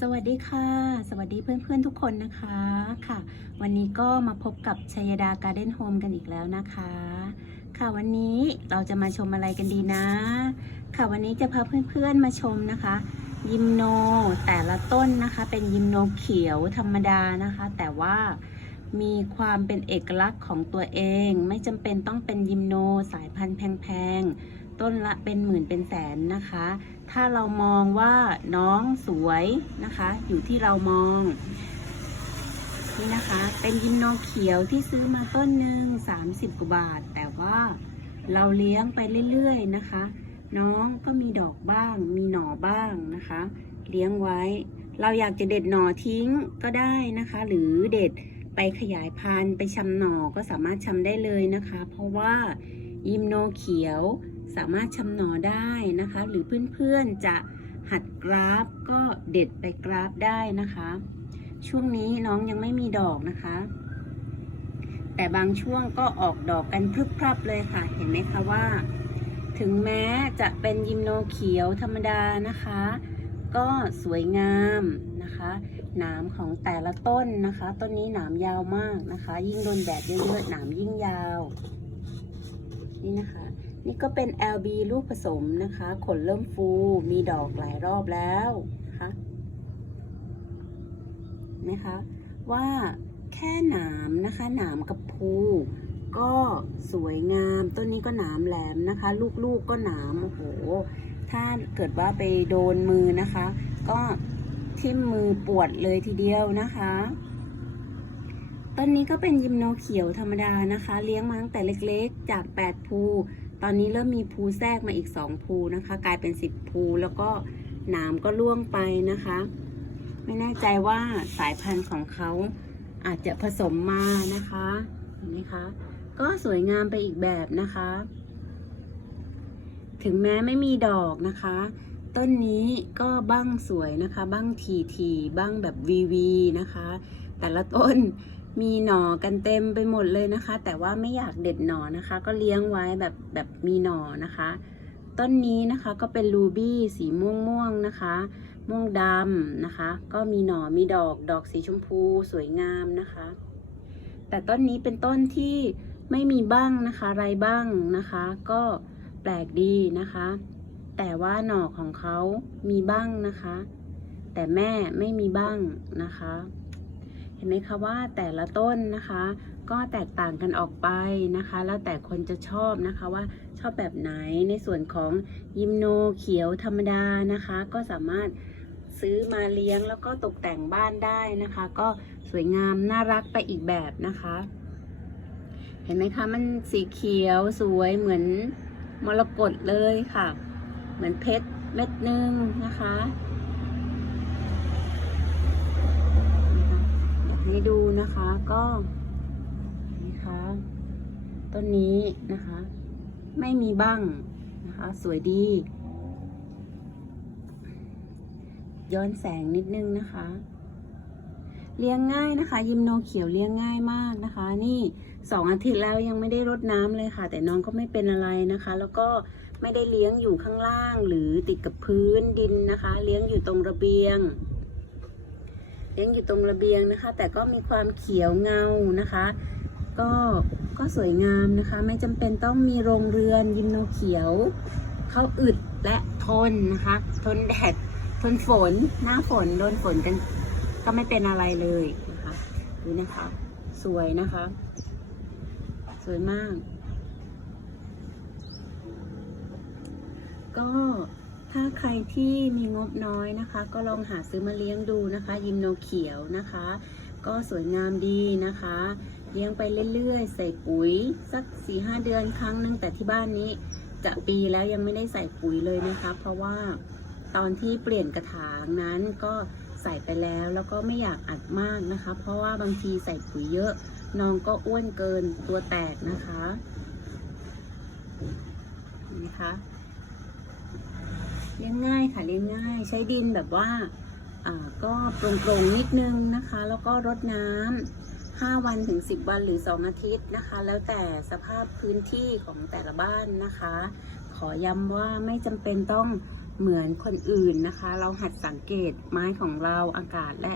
สวัสดีค่ะ สวัสดีเพื่อนๆทุกคนนะคะค่ะ วันนี้ก็มาพบกับชัยดาการ์เด้นโฮมกันอีกแล้วนะคะ ค่ะวันนี้เราจะมาชมอะไรกันดีนะ ค่ะวันนี้จะพาเพื่อนๆมาชมนะคะ ยิมโนแต่ละต้นนะคะ เป็นยิมโนเขียวธรรมดานะคะ แต่ว่ามีความเป็นเอกลักษณ์ของตัวเอง ไม่จำเป็นต้องเป็นยิมโนสายพันธุ์แพงๆต้นละเป็นหมื่นเป็นแสนนะคะ ถ้าเรามองว่าน้องสวยนะคะ อยู่ที่เรามองนี่นะคะ เป็นยิมโนเขียวที่ซื้อมาต้นหนึ่ง30 กว่าบาท แต่ว่าเราเลี้ยงไปเรื่อยๆนะคะ น้องก็มีดอกบ้าง มีหน่อบ้างนะคะ เลี้ยงไว้ เราอยากจะเด็ดหน่อทิ้งก็ได้นะคะ หรือเด็ดไปขยายพันธุ์ไปชำหน่อก็สามารถชำได้เลยนะคะ เพราะว่ายิมโนเขียว สามารถชำหนอได้นะคะ หรือเพื่อนๆจะหัดกราฟก็เด็ดไปกราฟได้นะคะ ช่วงนี้น้องยังไม่มีดอกนะคะ แต่บางช่วงก็ออกดอกกันพรึบพรับเลยค่ะ เห็นไหมคะว่า ถึงแม้จะเป็นยิมโนเขียวธรรมดานะคะ ก็สวยงามนะคะหนามของแต่ละต้นนะคะ ต้นนี้หนามยาวมากนะคะ ยิ่งโดนแดดเยอะๆหนามยิ่งยาว นี่นะคะ นี่ก็เป็น LB ลูกผสมนะคะ ขนเริ่มฟูมีดอกหลายรอบแล้วนะคะนะคะ ว่าแค่หนามนะคะหนามกับภูก็สวยงามต้นนี้ก็หนามแหลมนะคะ ลูกๆก็หนามโอ้โหถ้าเกิดว่าไปโดนมือนะคะ ก็ทิ่มมือปวดเลยทีเดียวนะคะต้นนี้ก็เป็นยิมโนเขียวธรรมดานะคะ เลี้ยงมาตั้งแต่เล็กๆ จาก 8 ภู ตอนนี้เริ่มมีภูแทรกมาอีก2ภูนะคะ กลายเป็น10ภูแล้วก็หนามก็ล่วงไปนะคะ ไม่แน่ใจว่าสายพันธุ์ของเขาอาจจะผสมมานะคะเห็นไหมคะ ก็สวยงามไปอีกแบบนะคะ ถึงแม้ไม่มีดอกนะคะ ต้นนี้ก็บ้างสวยนะคะ บ้างทีทีบ้างแบบวีวีนะคะ แต่ละต้น มีหน่อกันเต็มไปหมดเลยนะคะ แต่ว่าไม่อยากเด็ดหนอนะคะ ก็เลี้ยงไว้แบบแบบมีหนอนะคะ ต้นนี้นะคะก็เป็นรูบี้สีม่วงม่วงนะคะ ม่วงดำนะคะ ก็มีหน่อมีดอกดอกสีชมพูสวยงามนะคะ แต่ต้นนี้เป็นต้นที่ไม่มีบ้างนะคะไรบ้างนะคะ ก็แปลกดีนะคะ แต่ว่าหน่อของเขามีบ้างนะคะ แต่แม่ไม่มีบ้างนะคะ ห็นไหมคะว่าแต่ละต้นนะคะ ก็แตกต่างกันออกไปนะคะ แล้วแต่คนจะชอบนะคะว่าชอบแบบไหนในส่วนของยิมโนเขียวธรรมดานะคะ ก็สามารถซื้อมาเลี้ยงแล้วก็ตกแต่งบ้านได้นะคะ ก็สวยงามน่ารักไปอีกแบบนะคะ เห็นไหมคะมันสีเขียวสวยเหมือนมรกตเลยค่ะ เหมือนเพชรเม็ดหนึ่งนะคะอยากให้ดูนะคะก็นะคะ ต้นนี้นะคะ ไม่มีบ้างนะคะ สวยดี ย้อนแสงนิดนึงนะคะ เลี้ยงง่ายนะคะ ยิมโนเขียวเลี้ยงง่ายมากนะคะ นี่สองอาทิตย์แล้วยังไม่ได้รดน้ำเลยค่ะ แต่น้องก็ไม่เป็นอะไรนะคะ แล้วก็ไม่ได้เลี้ยงอยู่ข้างล่าง หรือติดกับพื้นดินนะคะ เลี้ยงอยู่ตรงระเบียง เลี้ยงอยู่ตรงระเบียงนะคะ แต่ก็มีความเขียวเงานะคะ ก็ก็สวยงามนะคะ ไม่จำเป็นต้องมีโรงเรือนยิมโนเขียว เขาอึดและทนนะคะ ทนแดด ทนฝน หน้าฝนโดนฝนกัน ก็ไม่เป็นอะไรเลยนะคะดูนะคะ สวยนะคะ สวยมาก ก็ถ้าใครที่มีงบน้อยนะคะ ก็ลองหาซื้อมาเลี้ยงดูนะคะ ยิมโนเขียวนะคะ ก็สวยงามดีนะคะ เลี้ยงไปเรื่อยๆ ใส่ปุ๋ย สัก4ีหเดือนครั้งนึงแต่ที่บ้านนี้จะปีแล้วยังไม่ได้ใส่ปุ๋ยเลยนะคะ เพราะว่าตอนที่เปลี่ยนกระถางนั้นก็ใส่ไปแล้วแล้วก็ไม่อยากอัดมากนะคะ เพราะว่าบางทีใส่ปุ๋ยเยอะน้องก็อ้วนเกินตัวแตกนะคะนะคะเลี้ยงง่ายค่ะเลี้ยงง่ายใช้ดินแบบว่าอ่าก็โปร่งๆนิดนึงนะคะ แล้วก็รดน้ำ 5 วันถึง 10 วันหรือ 2 อาทิตย์นะคะ แล้วแต่สภาพพื้นที่ของแต่ละบ้านนะคะ ขอย้ำว่าไม่จำเป็นต้องเหมือนคนอื่นนะคะ เราหัดสังเกตไม้ของเราอากาศและ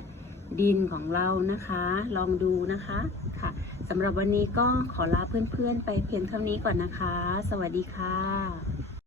ดินของเรานะคะ ลองดูนะคะค่ะสำหรับวันนี้ก็ขอลาเพื่อนๆไปเพียงเท่านี้ก่อนนะคะ สวัสดีค่ะ